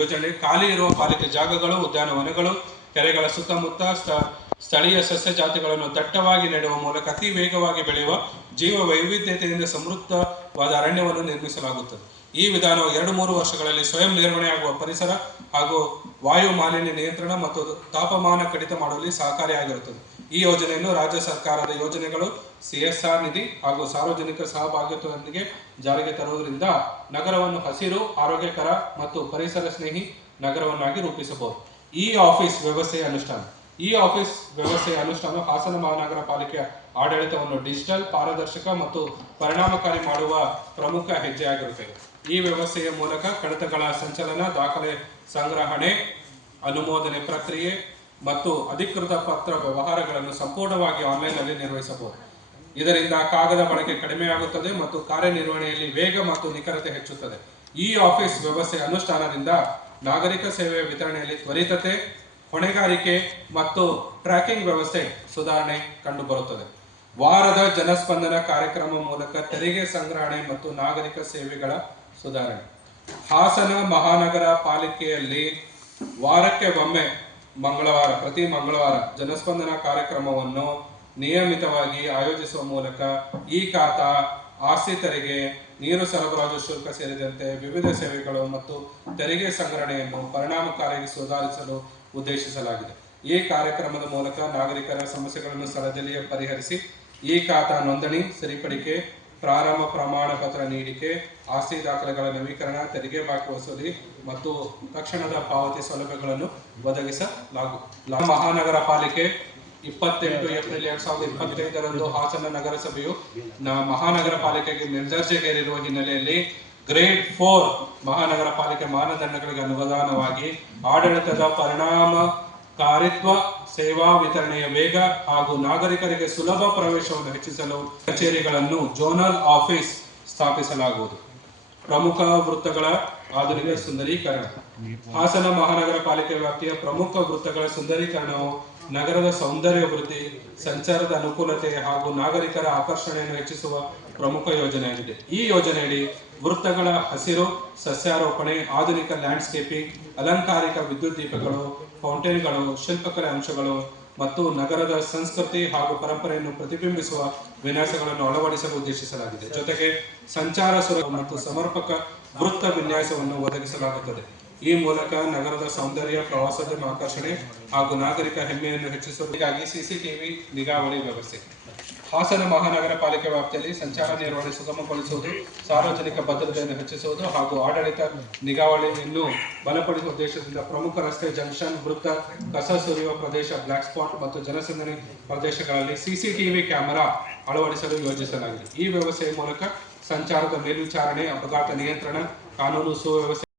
ಯೋಜನೆ ಖಾಲಿ ಇರುವ ಪಾಲಿಕೆ ಜಾಗಗಳು, ಉದ್ಯಾನವನಗಳು, ಕೆರೆಗಳ ಸುತ್ತಮುತ್ತ ಸ್ಥಳೀಯ ಸಸ್ಯ ಜಾತಿಗಳನ್ನು ದಟ್ಟವಾಗಿ ನೆಡುವ ಮೂಲಕ ಅತಿ ವೇಗವಾಗಿ ಬೆಳೆಯುವ ಜೀವ ವೈವಿಧ್ಯತೆಯಿಂದ ಸಮೃದ್ಧವಾದ ಅರಣ್ಯವನ್ನು ನಿರ್ಮಿಸಲಾಗುತ್ತದೆ. ಈ ವಿಧಾನವು 2-3 ವರ್ಷಗಳಲ್ಲಿ ಸ್ವಯಂ ನಿರ್ವಹಣೆಯಾಗುವ ಪರಿಸರ ಹಾಗೂ ವಾಯು ಮಾಲಿನ್ಯ ನಿಯಂತ್ರಣ ಮತ್ತು ತಾಪಮಾನ ಕಡಿತ ಮಾಡುವಲ್ಲಿ ಸಹಕಾರಿಯಾಗಿರುತ್ತದೆ. ಈ ಯೋಜನೆಯನ್ನು ರಾಜ್ಯ ಸರ್ಕಾರದ ಯೋಜನೆಗಳು, CSR ನಿಧಿ ಹಾಗೂ ಸಾರ್ವಜನಿಕ ಸಹಭಾಗಿತ್ವದೊಂದಿಗೆ ಜಾರಿಗೆ ತರುವುದರಿಂದ ನಗರವನ್ನು ಹಸಿರು, ಆರೋಗ್ಯಕರ ಮತ್ತು ಪರಿಸರ ಸ್ನೇಹಿ ನಗರವನ್ನಾಗಿ ರೂಪಿಸಬಹುದು. ಆಫೀಸ್ ವ್ಯವಸ್ಥೆಯ ಅನುಷ್ಠಾನ ಹಾಸನ ಮಹಾನಗರ ಪಾಲಿಕೆಯ ಆಡಳಿತವನ್ನು ಡಿಜಿಟಲ್, ಪಾರದರ್ಶಕ ಮತ್ತು ಪರಿಣಾಮಕಾರಿ ಮಾಡುವ ಪ್ರಮುಖ ಹೆಜ್ಜೆಯಾಗಿರುತ್ತದೆ. ಈ ವ್ಯವಸ್ಥೆಯ ಮೂಲಕ ಕಡತಗಳ ಸಂಚಲನ, ದಾಖಲೆ ಸಂಗ್ರಹಣೆ, ಅನುಮೋದನೆ ಪ್ರಕ್ರಿಯೆ ಮತ್ತು ಅಧಿಕೃತ ಪತ್ರ ವ್ಯವಹಾರಗಳನ್ನು ಸಂಪೂರ್ಣವಾಗಿ ಆನ್ಲೈನ್ನಲ್ಲಿ ನಿರ್ವಹಿಸಬಹುದು. ಇದರಿಂದ ಕಾಗದ ಬಳಕೆ ಕಡಿಮೆಯಾಗುತ್ತದೆ ಮತ್ತು ಕಾರ್ಯನಿರ್ವಹಣೆಯಲ್ಲಿ ವೇಗ ಮತ್ತು ನಿಖರತೆ ಹೆಚ್ಚುತ್ತದೆ. ಈ ಆಫೀಸ್ ವ್ಯವಸ್ಥೆಯ ಅನುಷ್ಠಾನದಿಂದ ನಾಗರಿಕ ಸೇವೆಯ ವಿತರಣೆಯಲ್ಲಿ ತ್ವರಿತತೆ, ಹೊಣೆಗಾರಿಕೆ ಮತ್ತು ಟ್ರ್ಯಾಕಿಂಗ್ ವ್ಯವಸ್ಥೆ ಸುಧಾರಣೆ ಕಂಡುಬರುತ್ತದೆ. ವಾರದ ಜನಸ್ಪಂದನ ಕಾರ್ಯಕ್ರಮ ಮೂಲಕ ತೆರಿಗೆ ಸಂಗ್ರಹಣೆ ಮತ್ತು ನಾಗರಿಕ ಸೇವೆಗಳ ಸುಧಾರಣೆ. ಹಾಸನ ಮಹಾನಗರ ಪಾಲಿಕೆಯಲ್ಲಿ ವಾರಕ್ಕೆ ಒಮ್ಮೆ ಪ್ರತಿ ಮಂಗಳವಾರ ಜನಸ್ಪಂದನ ಕಾರ್ಯಕ್ರಮವನ್ನು ನಿಯಮಿತವಾಗಿ ಆಯೋಜಿಸುವ ಮೂಲಕ ಈ ಖಾತಾ, ಆಸ್ತಿ ತೆರಿಗೆ, ನೀರು ಸರಬರಾಜು ಶುಲ್ಕ ಸೇರಿದಂತೆ ವಿವಿಧ ಸೇವೆಗಳು ಮತ್ತು ತೆರಿಗೆ ಸಂಗ್ರಹಣೆಯನ್ನು ಪರಿಣಾಮಕಾರಿಯಾಗಿ ಸುಧಾರಿಸಲು ಉದ್ದೇಶಿಸಲಾಗಿದೆ. ಈ ಕಾರ್ಯಕ್ರಮದ ಮೂಲಕ ನಾಗರಿಕರ ಸಮಸ್ಯೆಗಳನ್ನು ಸ್ಥಳದಲ್ಲಿಯೇ ಪರಿಹರಿಸಿ ಈ ಖಾತಾ ನೋಂದಣಿ, ಸರಿಪಡಿಕೆ, ಪ್ರಾರಂಭ ಪ್ರಮಾಣ ಪತ್ರ ನೀಡಿಕೆ, ಆಸ್ತಿ ದಾಖಲೆಗಳ ನವೀಕರಣ, ತೆರಿಗೆ ಬಾಕಿ ವಸೂಲಿ ಮತ್ತು ತಕ್ಷಣದ ಪಾವತಿ ಸೌಲಭ್ಯಗಳನ್ನು ಒದಗಿಸಲಾಗುತ್ತದೆ. ಮಹಾನಗರ ಪಾಲಿಕೆ 28 ಏಪ್ರಿಲ್ 2025ರಂದು ಹಾಸನ ನಗರಸಭೆಯು ಮಹಾನಗರ ಪಾಲಿಕೆಗೆ ನಿರ್ದರ್ಜೆಗೇರಿರುವ ಹಿನ್ನೆಲೆಯಲ್ಲಿ ಗ್ರೇಡ್ 4 ಮಹಾನಗರ ಪಾಲಿಕೆ ಮಾನದಂಡಗಳಿಗೆ ಅನುಗುಣವಾಗಿ ಆಡಳಿತದ ಪರಿಣಾಮಕಾರಿತ್ವ, ಸೇವಾ ವಿತರಣೆಯ ವೇಗ ಹಾಗೂ ನಾಗರಿಕರಿಗೆ ಸುಲಭ ಪ್ರವೇಶವನ್ನು ಹೆಚ್ಚಿಸಲು ಕಚೇರಿಗಳನ್ನು ಝೋನಲ್ ಆಫೀಸ್ ಸ್ಥಾಪಿಸಲಾಗುವುದು. ಪ್ರಮುಖ ವೃತ್ತಗಳ ಆಧುನಿಕ ಸುಂದರೀಕರಣ. ಹಾಸನ ಮಹಾನಗರ ಪಾಲಿಕೆ ವ್ಯಾಪ್ತಿಯ ಪ್ರಮುಖ ವೃತ್ತಗಳ ಸುಂದರೀಕರಣವು ನಗರದ ಸೌಂದರ್ಯ ವೃದ್ಧಿ, ಸಂಚಾರದ ಅನುಕೂಲತೆ ಹಾಗೂ ನಾಗರಿಕರ ಆಕರ್ಷಣೆಯನ್ನು ಹೆಚ್ಚಿಸುವ ಪ್ರಮುಖ ಯೋಜನೆಯಾಗಿದೆ. ಈ ಯೋಜನೆಯಡಿ ವೃತ್ತಗಳ ಹಸಿರು, ಸಸ್ಯಾರೋಪಣೆ, ಆಧುನಿಕ ಲ್ಯಾಂಡ್ಸ್ಕೇಪಿಂಗ್, ಅಲಂಕಾರಿಕ ವಿದ್ಯುತ್ ದೀಪಗಳು, ಫೌಂಟೇನ್ಗಳು, ಶಿಲ್ಪಕಲೆ ಅಂಶಗಳು ಮತ್ತು ನಗರದ ಸಂಸ್ಕೃತಿ ಹಾಗೂ ಪರಂಪರೆಯನ್ನು ಪ್ರತಿಬಿಂಬಿಸುವ ವಿನ್ಯಾಸಗಳನ್ನು ಅಳವಡಿಸಲು ಉದ್ದೇಶಿಸಲಾಗಿದೆ. ಜೊತೆಗೆ ಸಂಚಾರ ಸುರಕ್ಷತೆ ಮತ್ತು ಸಮರ್ಪಕ ವೃತ್ತ ವಿನ್ಯಾಸವನ್ನು ಒದಗಿಸಲಾಗುತ್ತದೆ. ಈ ಮೂಲಕ ನಗರದ ಸೌಂದರ್ಯ, ಪ್ರವಾಸೋದ್ಯಮ ಆಕರ್ಷಣೆ ಹಾಗೂ ನಾಗರಿಕ ಹೆಮ್ಮೆಯನ್ನು ಹೆಚ್ಚಿಸುವುದಕ್ಕಾಗಿ CCTV ನಿಗಾವಳಿ ವ್ಯವಸ್ಥೆ. ಹಾಸನ ಮಹಾನಗರ ಪಾಲಿಕೆ ವ್ಯಾಪ್ತಿಯಲ್ಲಿ ಸಂಚಾರ ನಿರ್ವಹಣೆ ಸುಗಮಗೊಳಿಸುವುದು, ಸಾರ್ವಜನಿಕ ಭದ್ರತೆಯನ್ನು ಹೆಚ್ಚಿಸುವುದು ಹಾಗೂ ಆಡಳಿತ ನಿಗಾವಳಿಯನ್ನು ಬಲಪಡಿಸುವ ಉದ್ದೇಶದಿಂದ ಪ್ರಮುಖ ರಸ್ತೆ, ಜಂಕ್ಷನ್, ವೃತ್ತ, ಕಸ ಸುರಿಯುವ ಪ್ರದೇಶ, ಬ್ಲಾಕ್ ಸ್ಪಾಟ್ ಮತ್ತು ಜನಸಂದಣಿ ಪ್ರದೇಶಗಳಲ್ಲಿ CCTV ಕ್ಯಾಮೆರಾ ಅಳವಡಿಸಲು ಯೋಜಿಸಲಾಗಿದೆ. ಈ ವ್ಯವಸ್ಥೆಯ ಮೂಲಕ ಸಂಚಾರದ ಮೇಲ್ವಿಚಾರಣೆ, ಅಪಘಾತ ನಿಯಂತ್ರಣ, ಕಾನೂನು ಸುವ್ಯವಸ್ಥೆ